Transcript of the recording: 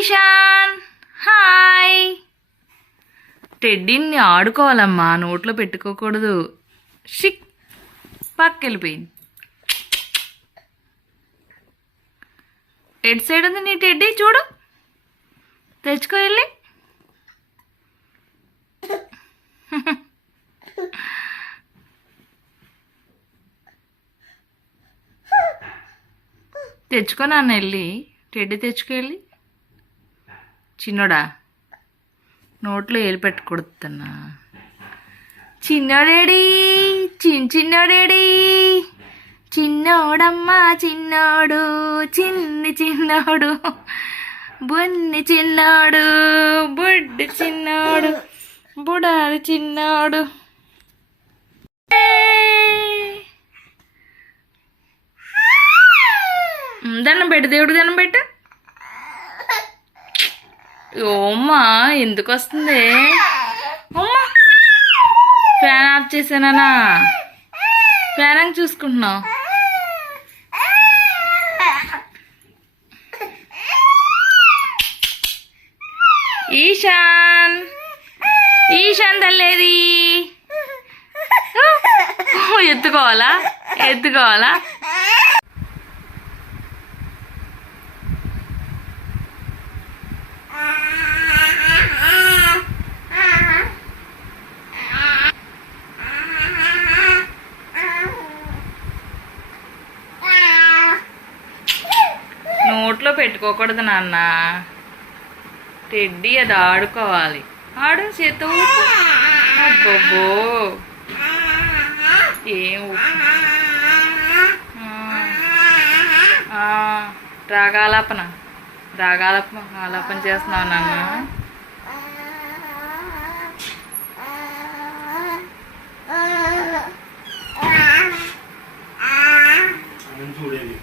Ishan. Hi. టెడ్డీని ఆడుకోవాలమ్మా నోట్లో పెట్టుకోకూడదు. షిక్. పక్కెళ్ళిపోయింది ఎడ్ side ఉంది నీ టెడ్డీ? చూడు. తెచ్చుకో వెళ్ళి తెచ్చుకో నాన్న వెళ్ళి. టెడ్డీ తెచ్చుకెళ్ళి చిన్నోడా? నోట్లో ఏలు పెట్టుకొడుతున్నా. చిన్నోడేడి? చిన్న చిన్నోడేడి? చిన్నోడమ్మా చిన్నోడు. చిన్ని చిన్నోడు. బొన్ని చిన్నోడు. బొడ్డు చిన్నోడు. బుడారు చిన్నోడు. దండం పెట్టు దేవుడు దండం పెట్టు. ఓమ్మా ఎందుకు వస్తుంది అమ్మా ఫ్యాన్ ఆఫ్ చేసానా ఫ్యాన్ ఆన్ చూసుకుంటున్నావు? ఈశాన్. ఈశాన్ తల్లేది. ఎత్తుకోవాలా? ఎత్తుకోవాలా? పెట్టుకోకూడదు నాన్న. తెడ్డి అది ఆడుకోవాలి. ఆడు చేతు అబ్బబ్బో. ఏం రాగాలాపన. రాగాలాపన ఆలాపన చేస్తున్నావు నాన్న. చూడండి